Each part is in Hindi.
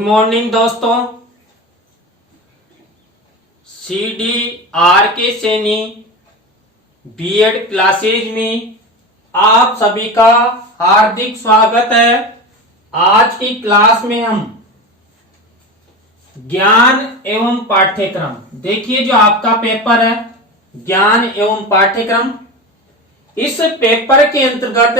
मॉर्निंग दोस्तों। CDRK सैनी बीएड क्लासेज में आप सभी का हार्दिक स्वागत है। आज की क्लास में हम ज्ञान एवं पाठ्यक्रम, देखिए जो आपका पेपर है ज्ञान एवं पाठ्यक्रम, इस पेपर के अंतर्गत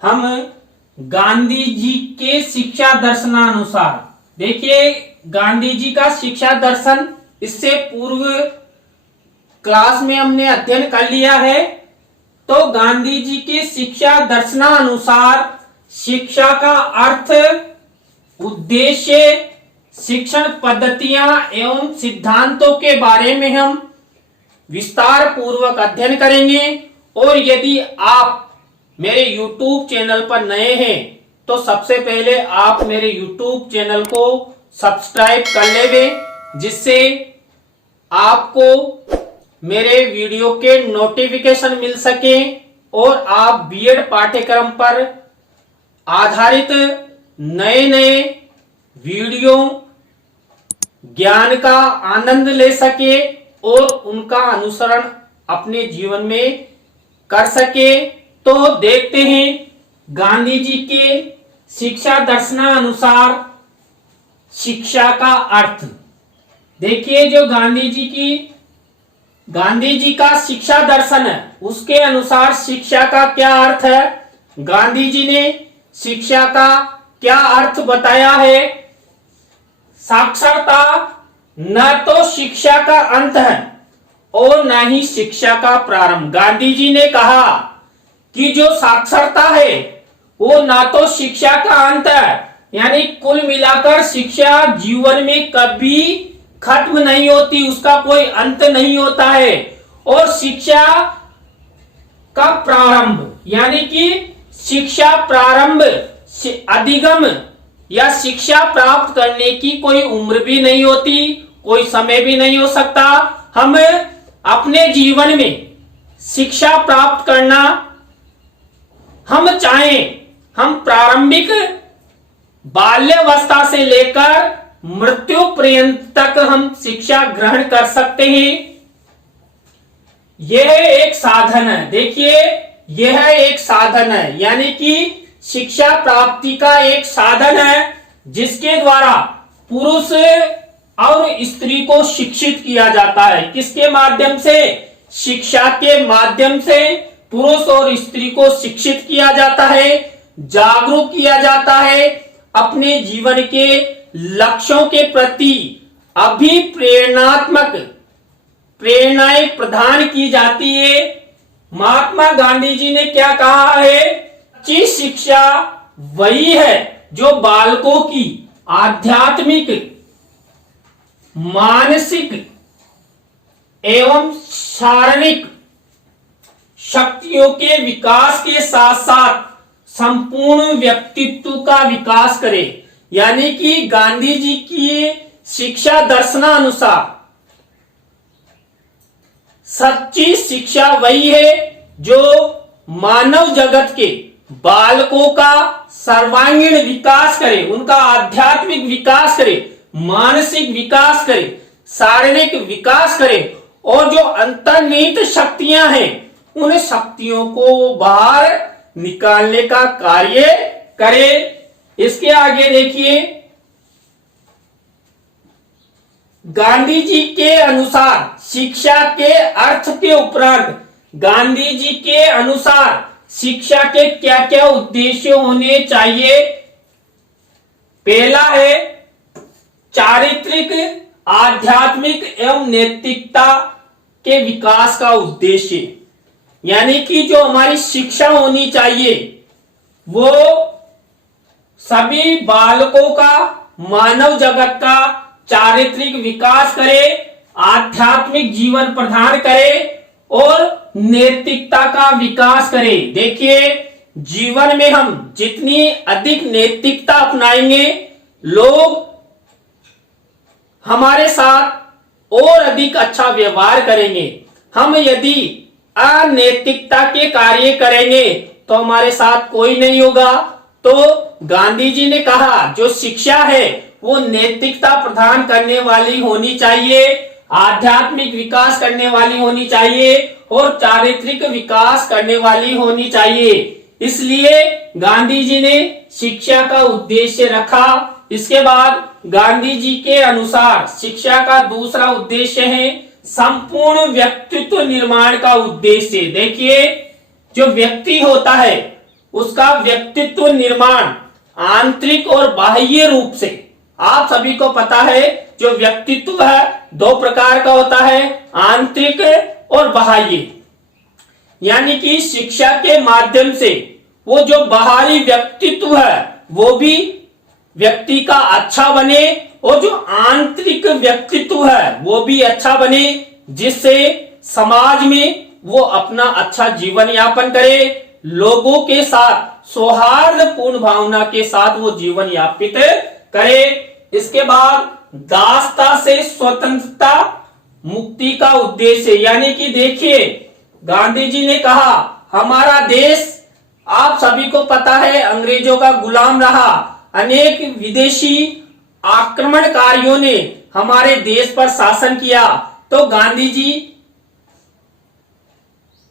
हम गांधी जी के शिक्षा दर्शनानुसार, देखिए गांधी जी का शिक्षा दर्शन इससे पूर्व क्लास में हमने अध्ययन कर लिया है। तो गांधी जी के शिक्षा दर्शनानुसार शिक्षा का अर्थ, उद्देश्य, शिक्षण पद्धतियां एवं सिद्धांतों के बारे में हम विस्तार पूर्वक अध्ययन करेंगे। और यदि आप मेरे YouTube चैनल पर नए हैं तो सबसे पहले आप मेरे YouTube चैनल को सब्सक्राइब कर लेंगे, जिससे आपको मेरे वीडियो के नोटिफिकेशन मिल सके और आप बीएड पाठ्यक्रम पर आधारित नए नए वीडियो ज्ञान का आनंद ले सके और उनका अनुसरण अपने जीवन में कर सके। तो देखते हैं गांधी जी के शिक्षा दर्शनानुसार शिक्षा का अर्थ। देखिए जो गांधी जी का शिक्षा दर्शन है उसके अनुसार शिक्षा का क्या अर्थ है, गांधी जी ने शिक्षा का क्या अर्थ बताया है। साक्षरता न तो शिक्षा का अंत है और न ही शिक्षा का प्रारंभ। गांधी जी ने कहा कि जो साक्षरता है वो ना तो शिक्षा का अंत है, यानी कुल मिलाकर शिक्षा जीवन में कभी खत्म नहीं होती, उसका कोई अंत नहीं होता है। और शिक्षा का प्रारंभ यानी कि शिक्षा प्रारंभ, अधिगम या शिक्षा प्राप्त करने की कोई उम्र भी नहीं होती, कोई समय भी नहीं हो सकता। हम अपने जीवन में शिक्षा प्राप्त करना हम चाहें, हम प्रारंभिक बाल्यावस्था से लेकर मृत्यु पर्यंत तक हम शिक्षा ग्रहण कर सकते हैं। यह एक साधन है, देखिए यह एक साधन है, यानी कि शिक्षा प्राप्ति का एक साधन है जिसके द्वारा पुरुष और स्त्री को शिक्षित किया जाता है। किसके माध्यम से? शिक्षा के माध्यम से पुरुष और स्त्री को शिक्षित किया जाता है, जागरूक किया जाता है, अपने जीवन के लक्ष्यों के प्रति अभिप्रेरणात्मक प्रेरणाएं प्रदान की जाती है। महात्मा गांधी जी ने क्या कहा है? कि शिक्षा वही है जो बालकों की आध्यात्मिक, मानसिक एवं शारीरिक शक्तियों के विकास के साथ साथ संपूर्ण व्यक्तित्व का विकास करे। यानी कि गांधी जी की शिक्षा दर्शनानुसार सच्ची शिक्षा वही है जो मानव जगत के बालकों का सर्वांगीण विकास करे, उनका आध्यात्मिक विकास करे, मानसिक विकास करे, शारीरिक विकास करे और जो अंतर्निहित शक्तियां हैं उन शक्तियों को बाहर निकालने का कार्य करे। इसके आगे देखिए, गांधी जी के अनुसार शिक्षा के अर्थ के उपरांत गांधी जी के अनुसार शिक्षा के क्या क्या उद्देश्य होने चाहिए। पहला है चारित्रिक, आध्यात्मिक एवं नैतिकता के विकास का उद्देश्य, यानी कि जो हमारी शिक्षा होनी चाहिए वो सभी बालकों का, मानव जगत का चारित्रिक विकास करे, आध्यात्मिक जीवन प्रदान करे और नैतिकता का विकास करे। देखिए जीवन में हम जितनी अधिक नैतिकता अपनाएंगे लोग हमारे साथ और अधिक अच्छा व्यवहार करेंगे। हम यदि अनैतिकता के कार्य करेंगे तो हमारे साथ कोई नहीं होगा। तो गांधी जी ने कहा जो शिक्षा है वो नैतिकता प्रदान करने वाली होनी चाहिए, आध्यात्मिक विकास करने वाली होनी चाहिए और चारित्रिक विकास करने वाली होनी चाहिए। इसलिए गांधी जी ने शिक्षा का उद्देश्य रखा। इसके बाद गांधी जी के अनुसार शिक्षा का दूसरा उद्देश्य है संपूर्ण व्यक्तित्व निर्माण का उद्देश्य। देखिए, जो व्यक्ति होता है उसका व्यक्तित्व निर्माण आंतरिक और बाह्य रूप से, आप सभी को पता है जो व्यक्तित्व है दो प्रकार का होता है, आंतरिक और बाह्य। यानी कि शिक्षा के माध्यम से वो जो बाहरी व्यक्तित्व है वो भी व्यक्ति का अच्छा बने और जो आंतरिक व्यक्तित्व है वो भी अच्छा बने, जिससे समाज में वो अपना अच्छा जीवन यापन करे, लोगों के साथ सौहार्दपूर्ण भावना के साथ वो जीवन यापित करे। इसके बाद दासता से स्वतंत्रता मुक्ति का उद्देश्य, यानी कि देखिए गांधी जी ने कहा हमारा देश आप सभी को पता है अंग्रेजों का गुलाम रहा, अनेक विदेशी आक्रमणकारियों ने हमारे देश पर शासन किया। तो गांधी जी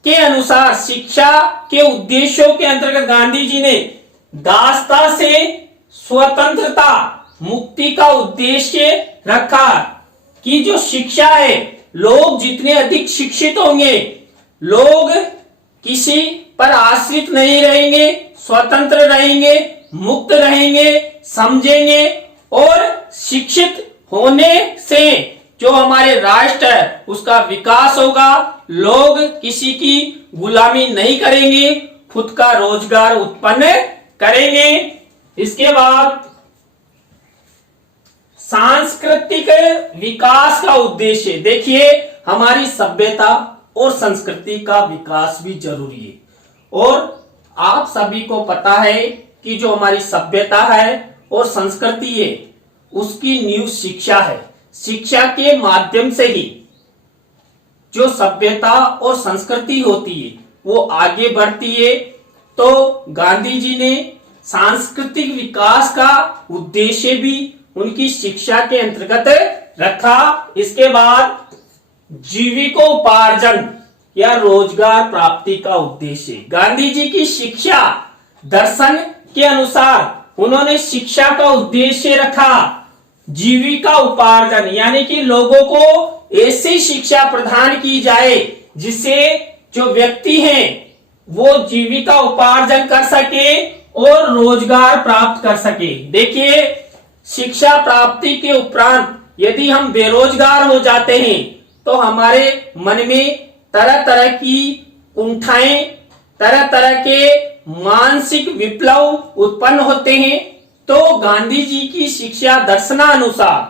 के अनुसार शिक्षा के उद्देश्यों के अंतर्गत गांधी जी ने दासता से स्वतंत्रता मुक्ति का उद्देश्य रखा कि जो शिक्षा है, लोग जितने अधिक शिक्षित होंगे, लोग किसी पर आश्रित नहीं रहेंगे, स्वतंत्र रहेंगे, मुक्त रहेंगे, समझेंगे और शिक्षित होने से जो हमारे राष्ट्र है उसका विकास होगा। लोग किसी की गुलामी नहीं करेंगे, खुद का रोजगार उत्पन्न करेंगे। इसके बाद सांस्कृतिक विकास का उद्देश्य, देखिए हमारी सभ्यता और संस्कृति का विकास भी जरूरी है और आप सभी को पता है कि जो हमारी सभ्यता है और संस्कृति है उसकी नींव शिक्षा है। शिक्षा के माध्यम से ही जो सभ्यता और संस्कृति होती है वो आगे बढ़ती है। तो गांधी जी ने सांस्कृतिक विकास का उद्देश्य भी उनकी शिक्षा के अंतर्गत रखा। इसके बाद जीविकोपार्जन या रोजगार प्राप्ति का उद्देश्य, गांधी जी की शिक्षा दर्शन के अनुसार उन्होंने शिक्षा का उद्देश्य रखा जीविका उपार्जन, यानी कि लोगों को ऐसी शिक्षा प्रदान की जाए जिससे जो व्यक्ति हैं वो जीविका उपार्जन कर सके और रोजगार प्राप्त कर सके। देखिए, शिक्षा प्राप्ति के उपरांत यदि हम बेरोजगार हो जाते हैं तो हमारे मन में तरह तरह की कुंठाएं, तरह तरह के मानसिक विप्लव उत्पन्न होते हैं। तो गांधी जी की शिक्षा दर्शनानुसार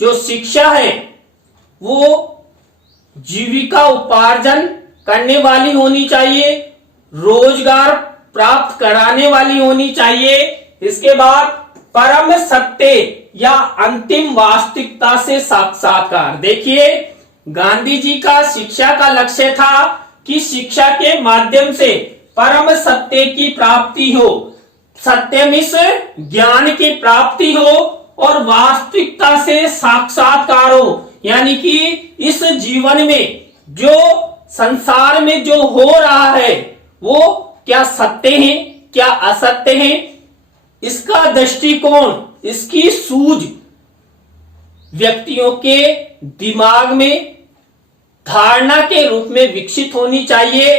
जो शिक्षा है वो जीविका उपार्जन करने वाली होनी चाहिए, रोजगार प्राप्त कराने वाली होनी चाहिए। इसके बाद परम सत्य या अंतिम वास्तविकता से साक्षात्कार, देखिए गांधी जी का शिक्षा का लक्ष्य था कि शिक्षा के माध्यम से परम सत्य की प्राप्ति हो, सत्यमिस ज्ञान की प्राप्ति हो और वास्तविकता से साक्षात्कार हो, यानी कि इस जीवन में जो संसार में जो हो रहा है वो क्या सत्य है क्या असत्य है, इसका दृष्टिकोण, इसकी सूझ व्यक्तियों के दिमाग में धारणा के रूप में विकसित होनी चाहिए।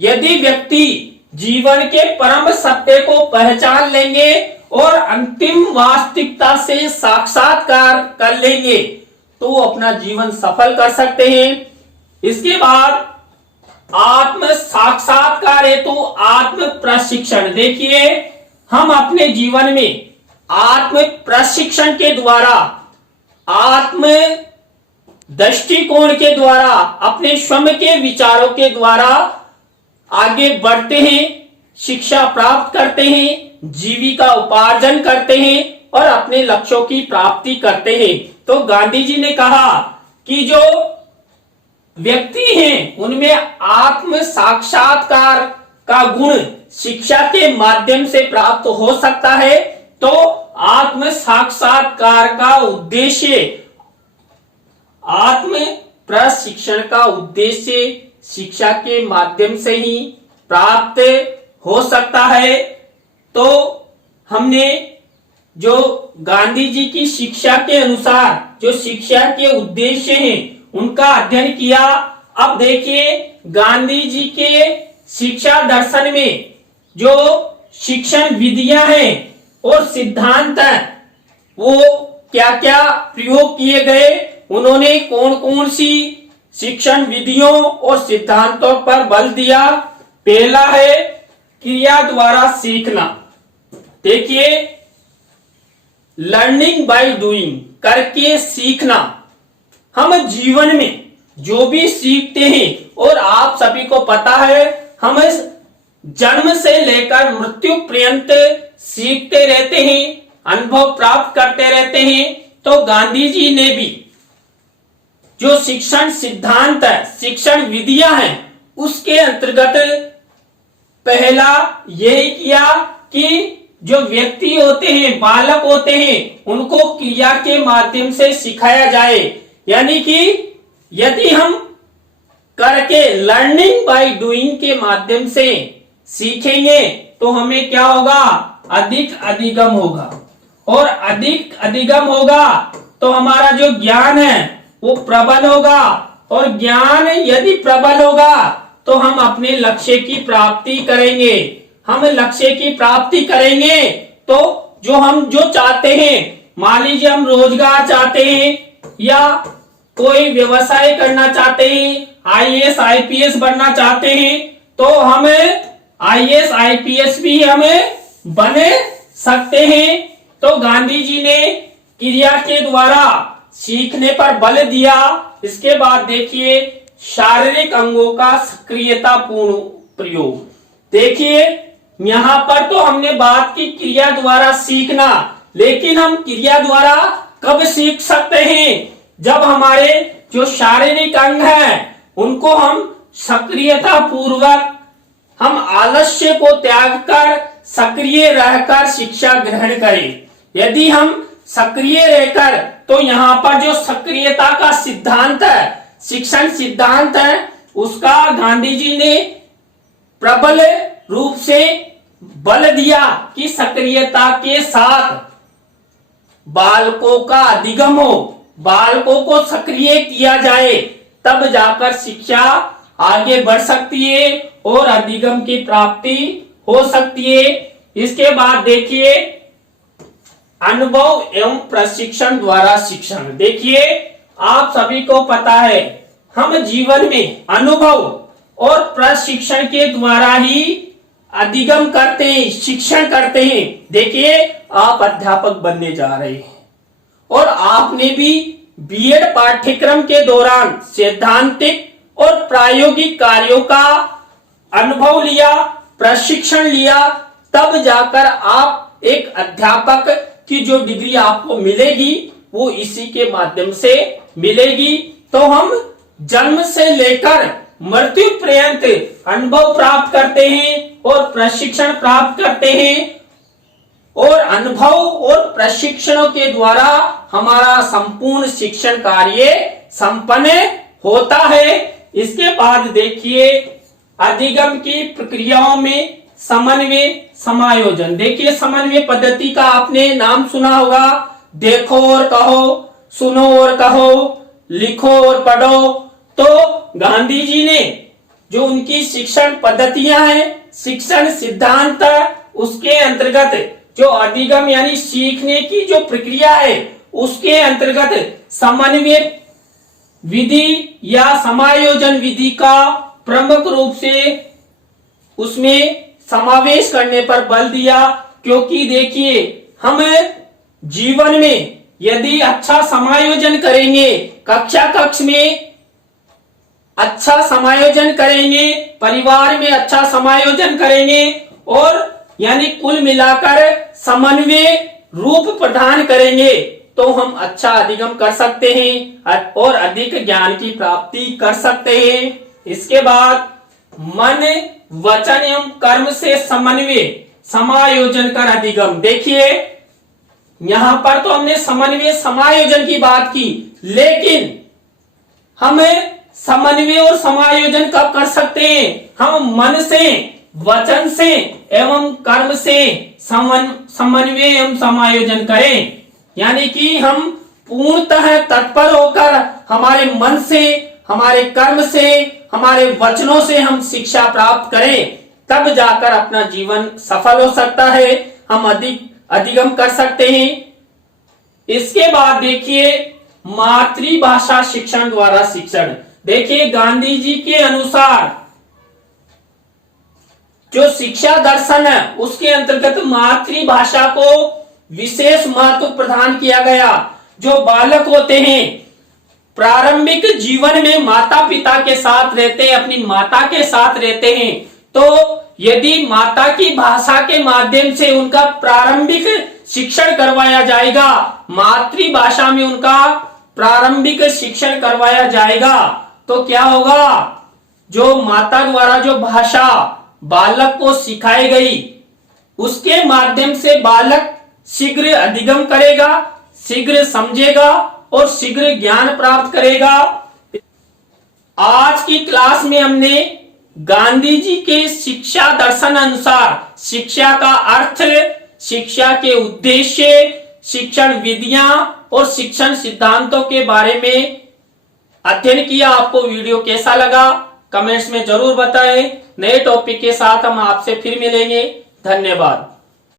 यदि व्यक्ति जीवन के परम सत्य को पहचान लेंगे और अंतिम वास्तविकता से साक्षात्कार कर लेंगे तो वो अपना जीवन सफल कर सकते हैं। इसके बाद आत्म साक्षात्कार हेतु आत्म प्रशिक्षण, देखिए हम अपने जीवन में आत्म प्रशिक्षण के द्वारा, आत्म दृष्टिकोण के द्वारा, अपने स्वयं के विचारों के द्वारा आगे बढ़ते हैं, शिक्षा प्राप्त करते हैं, जीविका उपार्जन करते हैं और अपने लक्ष्यों की प्राप्ति करते हैं। तो गांधी जी ने कहा कि जो व्यक्ति हैं उनमें आत्म साक्षात्कार का गुण शिक्षा के माध्यम से प्राप्त हो सकता है। तो आत्म साक्षात्कार का उद्देश्य, आत्म प्रशिक्षण का उद्देश्य शिक्षा के माध्यम से ही प्राप्त हो सकता है। तो हमने जो गांधी जी की शिक्षा के अनुसार जो शिक्षा के उद्देश्य हैं उनका अध्ययन किया। अब देखिए गांधी जी के शिक्षा दर्शन में जो शिक्षण विधियां हैं और सिद्धांत हैं वो क्या क्या प्रयोग किए गए, उन्होंने कौन कौन सी शिक्षण विधियों और सिद्धांतों पर बल दिया। पहला है क्रिया द्वारा सीखना। देखिए लर्निंग बाय डूइंग, करके सीखना। हम जीवन में जो भी सीखते हैं और आप सभी को पता है हम जन्म से लेकर मृत्यु पर्यंत सीखते रहते हैं, अनुभव प्राप्त करते रहते हैं। तो गांधी जी ने भी जो शिक्षण सिद्धांत है, शिक्षण विधियां हैं, उसके अंतर्गत पहला यही किया कि जो व्यक्ति होते हैं, बालक होते हैं, उनको क्रिया के माध्यम से सिखाया जाए। यानी कि यदि हम करके लर्निंग बाय डूइंग के माध्यम से सीखेंगे तो हमें क्या होगा, अधिक अधिगम होगा, और अधिक अधिगम होगा तो हमारा जो ज्ञान है वो प्रबल होगा, और ज्ञान यदि प्रबल होगा तो हम अपने लक्ष्य की प्राप्ति करेंगे। हम लक्ष्य की प्राप्ति करेंगे तो हम जो चाहते हैं, मान लीजिए हम रोजगार चाहते हैं या कोई व्यवसाय करना चाहते हैं, आईएएस आईपीएस बनना चाहते हैं, तो हम आईएएस आईपीएस भी हमें बने सकते हैं। तो गांधी जी ने क्रिया के द्वारा सीखने पर बल दिया। इसके बाद देखिए शारीरिक अंगों का सक्रियता पूर्ण प्रयोग। देखिए यहां पर तो हमने बात की क्रिया द्वारा सीखना, लेकिन हम क्रिया द्वारा कब सीख सकते हैं, जब हमारे जो शारीरिक अंग हैं उनको हम सक्रियता पूर्वक, हम आलस्य को त्याग कर सक्रिय रहकर शिक्षा ग्रहण करें। यदि हम सक्रिय रहकर, तो यहाँ पर जो सक्रियता का सिद्धांत है, शिक्षण सिद्धांत है, उसका गांधी जी ने प्रबल रूप से बल दिया कि सक्रियता के साथ बालकों का अधिगम हो, बालकों को सक्रिय किया जाए, तब जाकर शिक्षा आगे बढ़ सकती है और अधिगम की प्राप्ति हो सकती है। इसके बाद देखिए अनुभव एवं प्रशिक्षण द्वारा शिक्षण। देखिए आप सभी को पता है हम जीवन में अनुभव और प्रशिक्षण के द्वारा ही अधिगम करते हैं, शिक्षण करते हैं। देखिए आप अध्यापक बनने जा रहे हैं और आपने भी बीएड पाठ्यक्रम के दौरान सैद्धांतिक और प्रायोगिक कार्यों का अनुभव लिया, प्रशिक्षण लिया, तब जाकर आप एक अध्यापक की जो डिग्री आपको मिलेगी वो इसी के माध्यम से मिलेगी। तो हम जन्म से लेकर मृत्यु पर्यंत अनुभव प्राप्त करते हैं और प्रशिक्षण प्राप्त करते हैं, और अनुभव और प्रशिक्षणों के द्वारा हमारा संपूर्ण शिक्षण कार्य संपन्न होता है। इसके बाद देखिए अधिगम की प्रक्रियाओं में समन्वय समायोजन। देखिए समन्वय पद्धति का आपने नाम सुना होगा, देखो और कहो, सुनो और कहो, लिखो और पढ़ो। तो गांधी जी ने जो उनकी शिक्षण पद्धतियां हैं, शिक्षण सिद्धांत, उसके अंतर्गत जो अधिगम यानी सीखने की जो प्रक्रिया है उसके अंतर्गत समन्वय विधि या समायोजन विधि का प्रमुख रूप से उसमें समावेश करने पर बल दिया। क्योंकि देखिए हम जीवन में यदि अच्छा समायोजन करेंगे, कक्षा कक्ष में अच्छा समायोजन करेंगे, परिवार में अच्छा समायोजन करेंगे, और यानी कुल मिलाकर समन्वय रूप प्रदान करेंगे, तो हम अच्छा अधिगम कर सकते हैं और अधिक ज्ञान की प्राप्ति कर सकते हैं। इसके बाद मन, वचन एवं कर्म से समन्वय समायोजन कर अधिगम। देखिए यहां पर तो हमने समन्वय समायोजन की बात की, लेकिन हमें समन्वय और समायोजन कब कर सकते हैं? हम मन से, वचन से एवं कर्म से समन्वय एवं समायोजन करें, यानी कि हम पूर्णतः तत्पर होकर हमारे मन से, हमारे कर्म से, हमारे वचनों से हम शिक्षा प्राप्त करें, तब जाकर अपना जीवन सफल हो सकता है, हम अधिगम कर सकते हैं। इसके बाद देखिए मातृभाषा शिक्षण द्वारा शिक्षण। देखिए गांधी जी के अनुसार जो शिक्षा दर्शन है उसके अंतर्गत मातृभाषा को विशेष महत्व प्रदान किया गया। जो बालक होते हैं प्रारंभिक जीवन में माता पिता के साथ रहते हैं, अपनी माता के साथ रहते हैं, तो यदि माता की भाषा के माध्यम से उनका प्रारंभिक शिक्षण करवाया जाएगा, मातृभाषा में उनका प्रारंभिक शिक्षण करवाया जाएगा, तो क्या होगा? जो माता द्वारा जो भाषा बालक को सिखाई गई उसके माध्यम से बालक शीघ्र अधिगम करेगा, शीघ्र समझेगा और शीघ्र ज्ञान प्राप्त करेगा। आज की क्लास में हमने गांधी जी के शिक्षा दर्शन अनुसार शिक्षा का अर्थ, शिक्षा के उद्देश्य, शिक्षण विधियां और शिक्षण सिद्धांतों के बारे में अध्ययन किया। आपको वीडियो कैसा लगा कमेंट्स में जरूर बताएं। नए टॉपिक के साथ हम आपसे फिर मिलेंगे। धन्यवाद।